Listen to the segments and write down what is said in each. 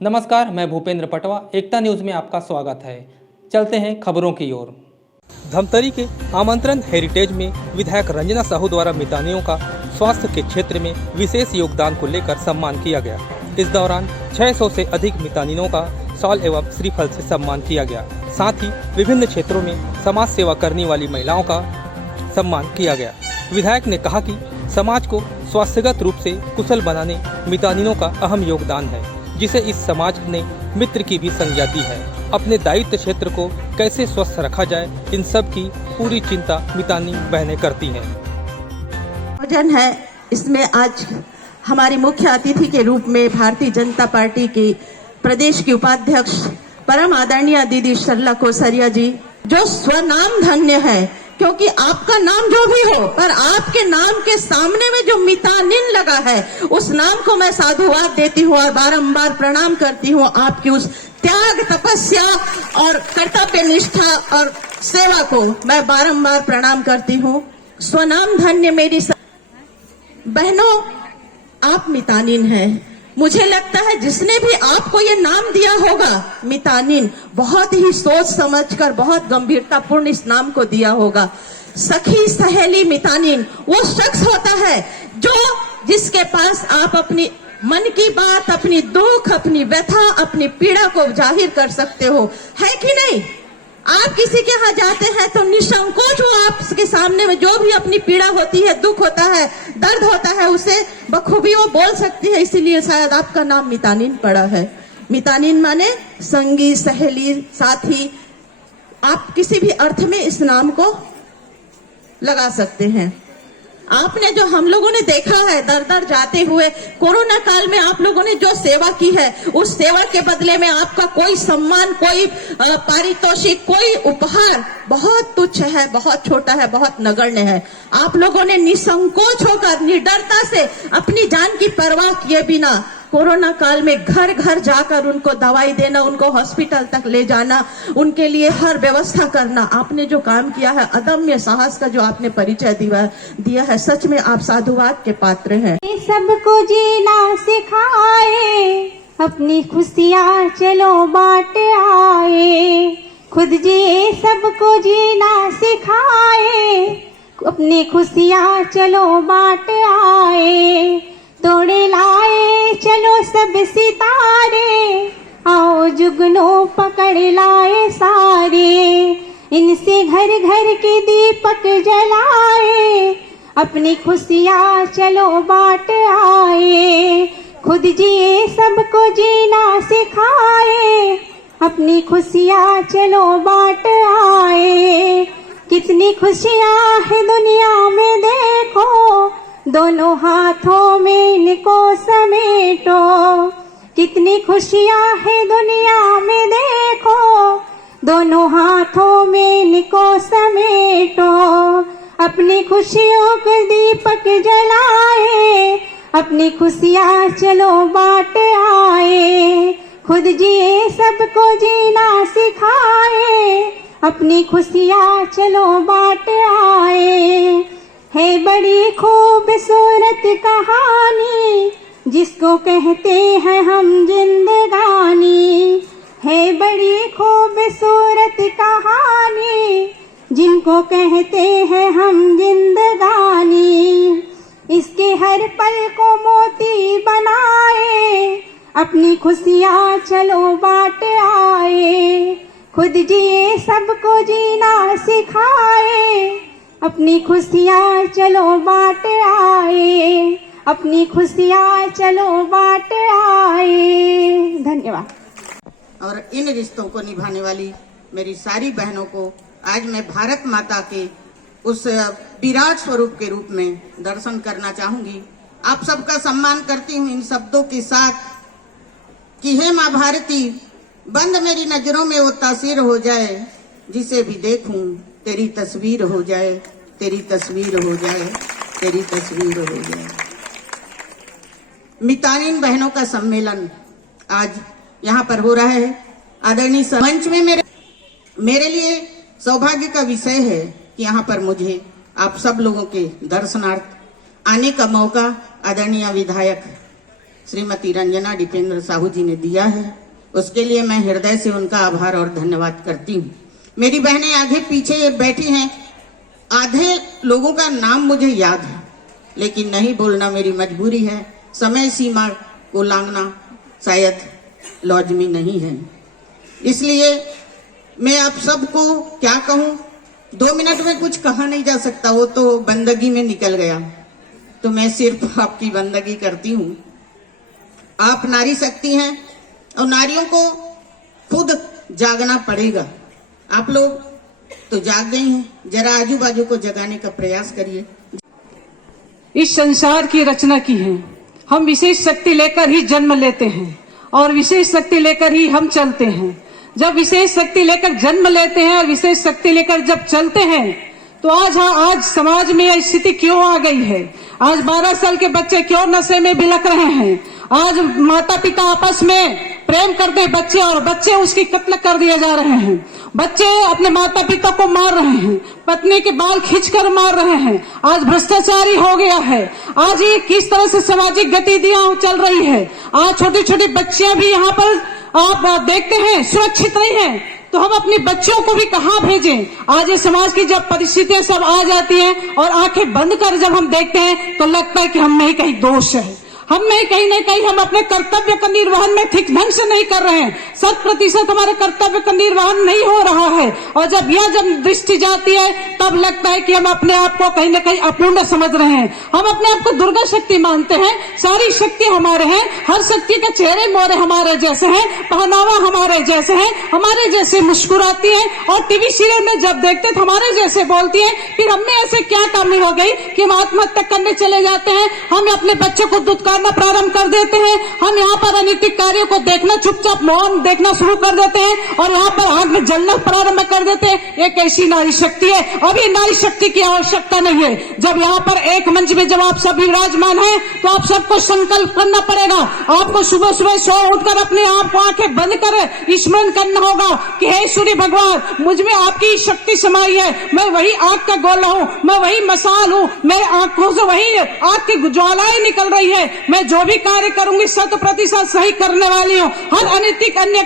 नमस्कार, मैं भूपेंद्र पटवा, एकता न्यूज़ में आपका स्वागत है। चलते हैं खबरों की ओर। धमतरी के आमंत्रण हेरिटेज में विधायक रंजना साहू द्वारा मितानियों का स्वास्थ्य के क्षेत्र में विशेष योगदान को लेकर सम्मान किया गया। इस दौरान 600 से अधिक मितानिनों का शॉल एवं श्रीफल से सम्मान किया गया। साथ ही विभिन्न क्षेत्रों में समाज सेवा करने वाली महिलाओं का सम्मान किया गया। विधायक ने कहा कि समाज को स्वास्थ्यगत रूप से कुशल बनाने मितानिनों का अहम योगदान है, जिसे इस समाज ने मित्र की भी संज्ञा दी है। अपने दायित्व क्षेत्र को कैसे स्वस्थ रखा जाए, इन सब की पूरी चिंता मितानी बहनें करती हैं। भोजन है, इसमें आज हमारी मुख्य अतिथि के रूप में भारतीय जनता पार्टी की प्रदेश की उपाध्यक्ष परम आदरणीय दीदी सरला कोसरिया जी, जो स्वनाम धन्य है, क्योंकि आपका नाम जो भी हो, पर आपके नाम के सामने में जो मितानिन लगा है, उस नाम को मैं साधुवाद देती हूँ और बारंबार प्रणाम करती हूँ। आपकी उस त्याग, तपस्या और कर्तव्य निष्ठा और सेवा को मैं बारंबार प्रणाम करती हूँ। स्वनाम धन्य मेरी बहनों, आप मितानिन हैं। मुझे लगता है जिसने भी आपको ये नाम दिया होगा मितानिन, बहुत ही सोच समझकर, बहुत गंभीरतापूर्ण इस नाम को दिया होगा। सखी सहेली मितानिन वो शख्स होता है जो जिसके पास आप अपनी मन की बात, अपनी दुख, अपनी व्यथा, अपनी पीड़ा को जाहिर कर सकते हो, है कि नहीं? आप किसी के यहाँ जाते हैं तो निसंकोच वो आपके सामने में जो भी अपनी पीड़ा होती है, दुख होता है, दर्द होता है, उसे बखूबी वो बोल सकती है। इसीलिए शायद आपका नाम मितानिन पड़ा है। मितानिन माने संगी, सहेली, साथी। आप किसी भी अर्थ में इस नाम को लगा सकते हैं। आपने जो हम लोगों ने देखा है दर दर जाते हुए, कोरोना काल में आप लोगों ने जो सेवा की है, उस सेवा के बदले में आपका कोई सम्मान, कोई पारितोषिक, कोई उपहार बहुत तुच्छ है, बहुत छोटा है, बहुत नगण्य है। आप लोगों ने निसंकोच होकर, निडरता से, अपनी जान की परवाह किए बिना कोरोना काल में घर घर जाकर उनको दवाई देना, उनको हॉस्पिटल तक ले जाना, उनके लिए हर व्यवस्था करना, आपने जो काम किया है, अदम्य साहस का जो आपने परिचय दिया है, सच में आप साधुवाद के पात्र हैं। सबको जीना सिखाए, अपनी खुशियाँ चलो बांट आए। खुद जिए सबको जीना सिखाए, अपनी खुशियाँ चलो बांट आए। तोड़े लाए चलो सब सितारे, आओ जुगनू पकड़ लाए सारे। इनसे घर घर के दीपक जलाए, अपनी खुशियाँ चलो बांट आए। खुद जिए सबको जीना सिखाए, अपनी खुशियाँ चलो बांट आए। कितनी खुशियाँ है दुनिया में देखो, दोनों हाथों में इनको समेटो। कितनी खुशियाँ है दुनिया में देखो, दोनों हाथों में इनको समेटो। अपनी खुशियों के दीपक जलाए, अपनी खुशियाँ चलो बांट आए। खुद जिए सबको जीना सिखाए, अपनी खुशियाँ चलो बांट आए। है बड़ी खूबसूरत कहानी, जिसको कहते हैं हम जिंदगानी। है बड़ी खूबसूरत कहानी, जिनको कहते हैं हम जिंदगानी। इसके हर पल को मोती बनाए, अपनी खुशियाँ चलो बांट आए। खुद जिए सबको जीना सिखाए, अपनी खुशियाँ चलो बांट आए। अपनी खुशियाँ चलो बांट आए। धन्यवाद। और इन रिश्तों को निभाने वाली मेरी सारी बहनों को आज मैं भारत माता के उस विराट स्वरूप के रूप में दर्शन करना चाहूंगी। आप सबका सम्मान करती हूँ इन शब्दों के साथ कि हे माँ भारती, बंद मेरी नजरों में वो तासीर हो जाए, जिसे भी देखूं तेरी तस्वीर हो जाए, तेरी तस्वीर हो जाए, तेरी तस्वीर हो जाए। मितानिन बहनों का सम्मेलन आज यहाँ पर हो रहा है। आदरणीय मंच में मेरे लिए सौभाग्य का विषय है कि यहाँ पर मुझे आप सब लोगों के दर्शनार्थ आने का मौका आदरणीय विधायक श्रीमती रंजना दीपेंद्र साहू जी ने दिया है, उसके लिए मैं हृदय से उनका आभार और धन्यवाद करती हूँ। मेरी बहनें आगे पीछे बैठी हैं, आधे लोगों का नाम मुझे याद है, लेकिन नहीं बोलना मेरी मजबूरी है। समय सीमा को लांघना शायद लाजमी नहीं है, इसलिए मैं आप सबको क्या कहूँ, 2 मिनट में कुछ कहा नहीं जा सकता, वो तो बंदगी में निकल गया। तो मैं सिर्फ आपकी बंदगी करती हूँ। आप नारी शक्ति हैं और नारियों को खुद जागना पड़ेगा। आप लोग तो जाग गई हैं, जरा आजू बाजू को जगाने का प्रयास करिए। इस संसार की रचना की है, हम विशेष शक्ति लेकर ही जन्म लेते हैं और विशेष शक्ति लेकर ही हम चलते हैं। जब विशेष शक्ति लेकर जन्म लेते हैं और विशेष शक्ति लेकर जब चलते हैं, तो आज समाज में यह स्थिति क्यों आ गई है? आज 12 साल के बच्चे क्यों नशे में बिलक रहे हैं? आज माता पिता आपस में प्रेम करते हैं बच्चे, और बच्चे उसकी कत्ल कर दिए जा रहे हैं। बच्चे अपने माता पिता को मार रहे हैं, पत्नी के बाल खींचकर मार रहे हैं। आज भ्रष्टाचारी हो गया है। आज ये किस तरह से सामाजिक गतिविधियां चल रही है। आज छोटी छोटी बच्चियां भी यहाँ पर आप देखते हैं सुरक्षित नहीं है, तो हम अपने बच्चों को भी कहाँ भेजें? आज ये समाज की जब परिस्थितियां सब आ जाती हैं और आंखें बंद कर जब हम देखते हैं, तो लगता है कि हम में ही कहीं दोष है, हम में कहीं न कहीं हम अपने कर्तव्य का निर्वहन में ठीक ढंग से नहीं कर रहे हैं। 100% हमारे कर्तव्य का निर्वहन नहीं हो रहा है, और जब दृष्टि जाती है तब लगता है कि हम अपने आप को कहीं न कहीं अपूर्ण समझ रहे हैं। हम अपने आप को दुर्गा शक्ति मानते हैं, सारी शक्ति हमारे हैं, हर शक्ति के चेहरे मोरे हमारे जैसे हैं, पहनावा हमारे जैसे है, हमारे जैसे मुस्कुराती है, और टीवी सीरियल में जब देखते तो हमारे जैसे बोलती है। फिर हमें ऐसे क्या कमी हो गई कि हम आत्महत्या करने चले जाते हैं? हम अपने बच्चों को दुत्कार प्रारंभ कर देते हैं। हम यहाँ पर अनैतिक कार्यों को देखना, चुपचाप मौन देखना शुरू कर देते हैं, और यहाँ पर आग में जलना प्रारंभ कर देते हैं। ये कैसी नारी शक्ति है? अब ये नारी शक्ति की आवश्यकता नहीं है। जब यहाँ पर एक मंच में जब आप सब विराजमान हैं, तो आप सबको संकल्प करना पड़ेगा। आपको सुबह सुबह सो उठकर अपने आप को आंखें बंद कर स्मरण करना होगा कि हे सूर्य भगवान, मुझ में आपकी शक्ति समाई है। मैं वही आग का गोला हूँ, मैं वही मसाल हूँ, मेरे आंखों से वही आग की ज्वालाएं निकल रही है। मैं जो भी कार्य करूंगी 100% सही करने वाली हूँ। हर अनैतिक अन्य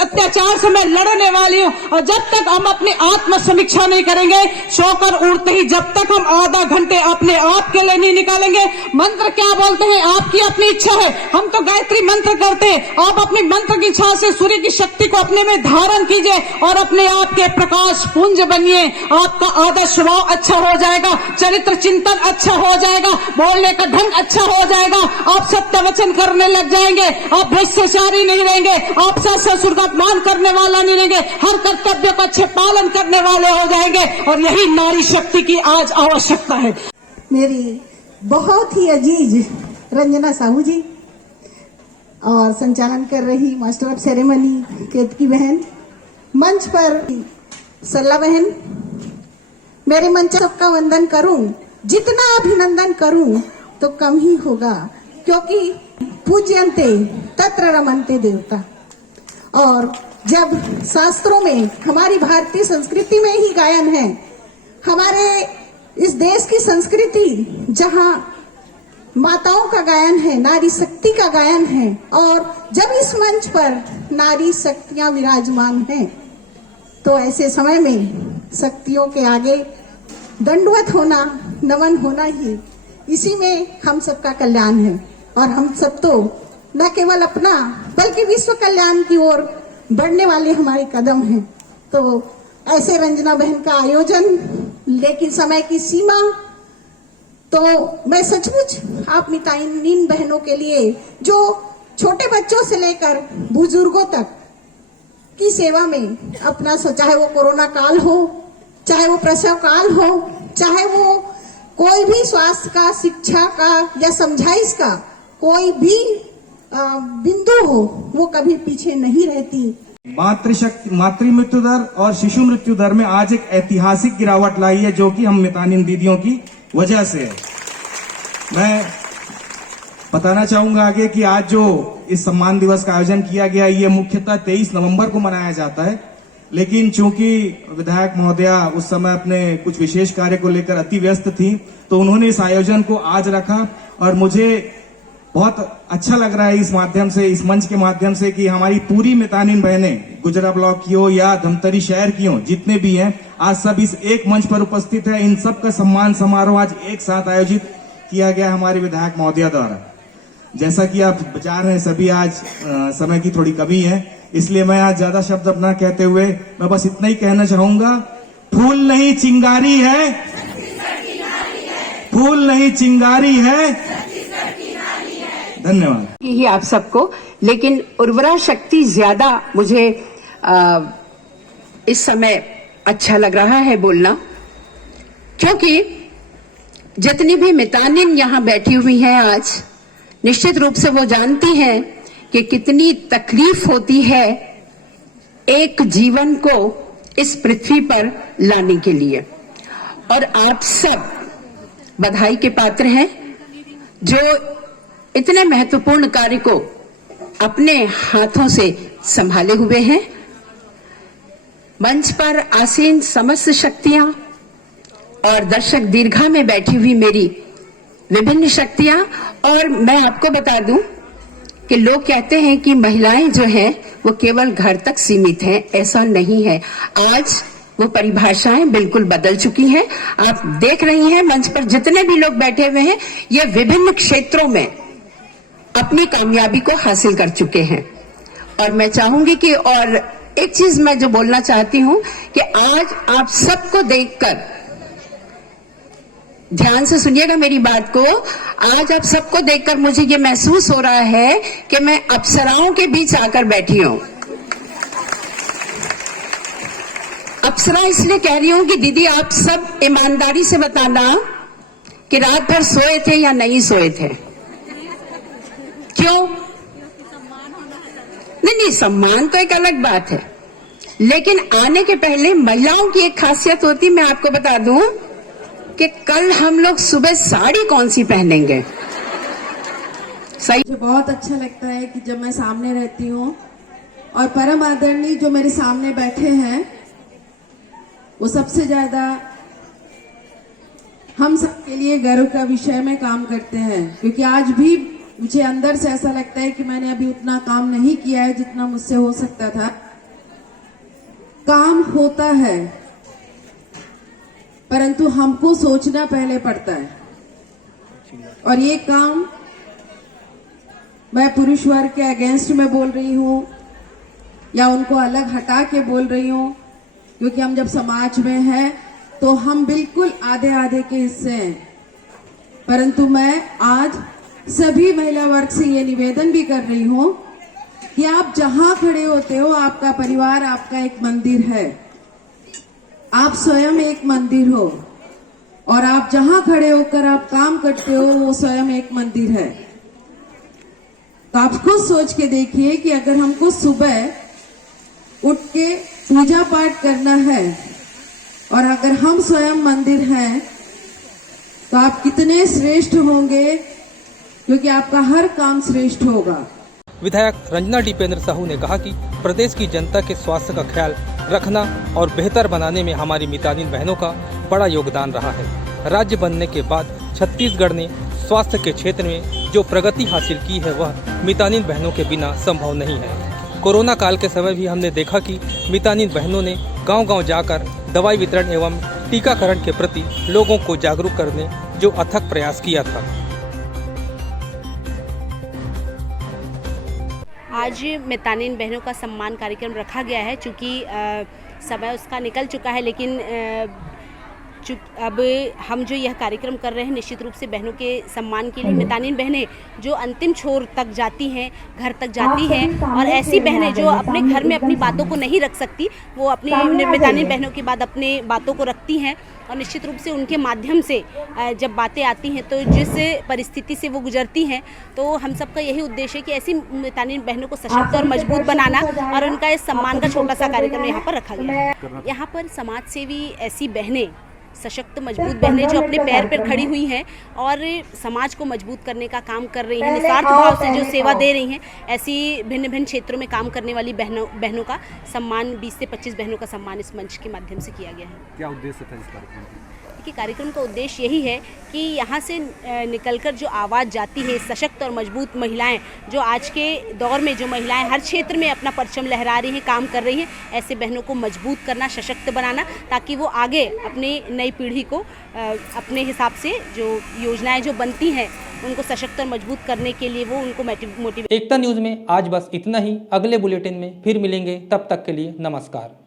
अत्याचार से मैं लड़ने वाली हूँ। और जब तक हम अपनी आत्म समीक्षा नहीं करेंगे, सोकर उठते ही जब तक हम आधा घंटे अपने आप के लिए नहीं निकालेंगे। मंत्र क्या बोलते हैं? आपकी अपनी इच्छा है। हम तो गायत्री मंत्र करते हैं। आप अपनी मंत्र की इच्छा से सूर्य की शक्ति को अपने में धारण कीजिए और अपने आप के प्रकाश पुंज बनिए। आपका आदर्श स्वभाव अच्छा हो जाएगा, चरित्र चिंतन अच्छा हो जाएगा, बोलने का ढंग अच्छा हो जाएगा। आप सत्य वचन करने लग जाएंगे, आप भ्रष्टाचारी नहीं रहेंगे, आप सास ससुर का अपमान करने वाला नहीं रहेंगे, हर कर्तव्य का अच्छे पालन करने वाले हो जाएंगे। और यही नारी शक्ति की आज आवश्यकता है। मेरी बहुत ही अजीज रंजना साहू जी और संचालन कर रही मास्टर ऑफ सेरेमनी केतकी बहन, मंच पर सरला बहन, मेरे मंच सबका वंदन करूं, जितना अभिनंदन करूं तो कम ही होगा, क्योंकि पूज्यन्ते तत्र रमन्ते देवता। और जब शास्त्रों में, हमारी भारतीय संस्कृति में ही गायन है, हमारे इस देश की संस्कृति जहां माताओं का गायन है, नारी शक्ति का गायन है, और जब इस मंच पर नारी शक्तियां विराजमान हैं, तो ऐसे समय में शक्तियों के आगे दंडवत होना, नमन होना ही, इसी में हम सबका कल्याण है। और हम सब तो न केवल अपना बल्कि विश्व कल्याण की ओर बढ़ने वाले हमारे कदम हैं। तो ऐसे रंजना बहन का आयोजन, लेकिन समय की सीमा, तो मैं सचमुच आप मिताइन बहनों के लिए जो छोटे बच्चों से लेकर बुजुर्गों तक की सेवा में अपना, चाहे वो कोरोना काल हो, चाहे वो प्रसव काल हो, चाहे वो कोई भी स्वास्थ्य का, शिक्षा का या समझाइश का कोई भी बिंदु हो, वो कभी पीछे नहीं रहती। मातृ मृत्यु दर और शिशु मृत्यु दर में आज एक ऐतिहासिक गिरावट लाई है, जो कि हम मितानिन दीदियों की वजह से है। मैं बताना चाहूंगा आगे कि आज जो इस सम्मान दिवस का आयोजन किया गया, ये मुख्यतः 23 नवंबर को मनाया जाता है, लेकिन चूंकि विधायक महोदया उस समय अपने कुछ विशेष कार्य को लेकर अति व्यस्त थी, तो उन्होंने इस आयोजन को आज रखा। और मुझे बहुत अच्छा लग रहा है इस माध्यम से, इस मंच के माध्यम से कि हमारी पूरी मितानिन बहनें गुजरा ब्लॉक की हो या धमतरी शहर की हो, जितने भी हैं, आज सब इस एक मंच पर उपस्थित है। इन सब का सम्मान समारोह आज एक साथ आयोजित किया गया हमारे विधायक महोदया द्वारा। जैसा कि आप विचार हैं सभी, आज समय की थोड़ी कमी है, इसलिए मैं आज ज्यादा शब्द अपना कहते हुए मैं बस इतना ही कहना चाहूंगा, फूल नहीं चिंगारी है, फूल नहीं चिंगारी है। धन्यवाद। ही आप सबको, लेकिन उर्वरा शक्ति ज्यादा मुझे इस समय अच्छा लग रहा है बोलना, क्योंकि जितनी भी मितानिन यहाँ बैठी हुई हैं आज, निश्चित रूप से वो जानती हैं कि कितनी तकलीफ होती है एक जीवन को इस पृथ्वी पर लाने के लिए। और आप सब बधाई के पात्र हैं जो इतने महत्वपूर्ण कार्य को अपने हाथों से संभाले हुए हैं। मंच पर आसीन समस्त शक्तियां और दर्शक दीर्घा में बैठी हुई मेरी विभिन्न शक्तियां, और मैं आपको बता दूं कि लोग कहते हैं कि महिलाएं जो हैं वो केवल घर तक सीमित हैं, ऐसा नहीं है। आज वो परिभाषाएं बिल्कुल बदल चुकी हैं। आप देख रही हैं मंच पर जितने भी लोग बैठे हुए हैं, ये विभिन्न क्षेत्रों में अपनी कामयाबी को हासिल कर चुके हैं। और मैं चाहूंगी कि और एक चीज मैं जो बोलना चाहती हूं कि आज आप सबको देखकर, ध्यान से सुनिएगा मेरी बात को, आज आप सबको देखकर मुझे ये महसूस हो रहा है कि मैं अप्सराओं के बीच आकर बैठी हूं। अप्सरा इसलिए कह रही हूं कि दीदी आप सब ईमानदारी से बताना कि रात भर सोए थे या नहीं सोए थे। क्यों? नहीं, सम्मान तो एक अलग बात है, लेकिन आने के पहले महिलाओं की एक खासियत होती, मैं आपको बता दूं कि कल हम लोग सुबह साड़ी कौन सी पहनेंगे। सही। मुझे बहुत अच्छा लगता है कि जब मैं सामने रहती हूँ और परम आदरणीय जो मेरे सामने बैठे हैं वो सबसे ज्यादा हम सबके लिए गर्व का विषय में काम करते हैं, क्योंकि आज भी मुझे अंदर से ऐसा लगता है कि मैंने अभी उतना काम नहीं किया है जितना मुझसे हो सकता था। काम होता है, परंतु हमको सोचना पहले पड़ता है। और ये काम मैं पुरुष वर्ग के अगेंस्ट में बोल रही हूँ या उनको अलग हटा के बोल रही हूँ, क्योंकि हम जब समाज में हैं तो हम बिल्कुल आधे आधे के हिस्से हैं। परंतु मैं आज सभी महिला वर्ग से ये निवेदन भी कर रही हूँ कि आप जहां खड़े होते हो, आपका परिवार आपका एक मंदिर है, आप स्वयं एक मंदिर हो, और आप जहां खड़े होकर आप काम करते हो वो स्वयं एक मंदिर है। तो आप खुद सोच के देखिए कि अगर हमको सुबह उठ के पूजा पाठ करना है और अगर हम स्वयं मंदिर हैं तो आप कितने श्रेष्ठ होंगे, क्योंकि आपका हर काम श्रेष्ठ होगा। विधायक रंजना दीपेंद्र साहू ने कहा कि प्रदेश की जनता के स्वास्थ्य का ख्याल रखना और बेहतर बनाने में हमारी मितानिन बहनों का बड़ा योगदान रहा है। राज्य बनने के बाद छत्तीसगढ़ ने स्वास्थ्य के क्षेत्र में जो प्रगति हासिल की है वह मितानिन बहनों के बिना संभव नहीं है। कोरोना काल के समय भी हमने देखा कि मितानिन बहनों ने गांव-गांव जाकर दवाई वितरण एवं टीकाकरण के प्रति लोगों को जागरूक करने जो अथक प्रयास किया था। आज मितानिन बहनों का सम्मान कार्यक्रम रखा गया है, चूँकि समय उसका निकल चुका है, लेकिन अब हम जो यह कार्यक्रम कर रहे हैं निश्चित रूप से बहनों के सम्मान के लिए। मितानिन बहनें जो अंतिम छोर तक जाती हैं, घर तक जाती हैं, और ऐसी बहनें जो अपने घर में अपनी बातों को नहीं रख सकती, वो अपनी मितानिन बहनों के बाद अपने बातों को रखती हैं, और निश्चित रूप से उनके माध्यम से जब बातें आती हैं तो जिस परिस्थिति से वो गुजरती हैं, तो हम सबका यही उद्देश्य है कि ऐसी मितानिन बहनों को सशक्त और मजबूत बनाना, और उनका इस सम्मान का छोटा सा कार्यक्रम यहाँ पर रखा गया है। यहाँ पर समाज सेवी ऐसी बहनें, सशक्त मजबूत बहनें जो अपने पैर पर खड़ी हुई हैं और समाज को मजबूत करने का काम कर रही हैं, निस्वार्थ भाव से जो सेवा दे रही हैं, ऐसी भिन्न भिन्न क्षेत्रों में काम करने वाली बहनों का सम्मान, 20 से 25 बहनों का सम्मान इस मंच के माध्यम से किया गया है। क्या उद्देश्य था इस कार्यक्रम का? देखिए, कार्यक्रम का उद्देश्य यही है कि यहाँ से निकलकर जो आवाज़ जाती है, सशक्त और मजबूत महिलाएं, जो आज के दौर में जो महिलाएं हर क्षेत्र में अपना परचम लहरा रही हैं, काम कर रही हैं, ऐसे बहनों को मजबूत करना, सशक्त बनाना, ताकि वो आगे अपनी नई पीढ़ी को अपने हिसाब से जो योजनाएं जो बनती हैं उनको सशक्त और मजबूत करने के लिए वो उनको मोटिवेट। एकता न्यूज़ में आज बस इतना ही। अगले बुलेटिन में फिर मिलेंगे, तब तक के लिए नमस्कार।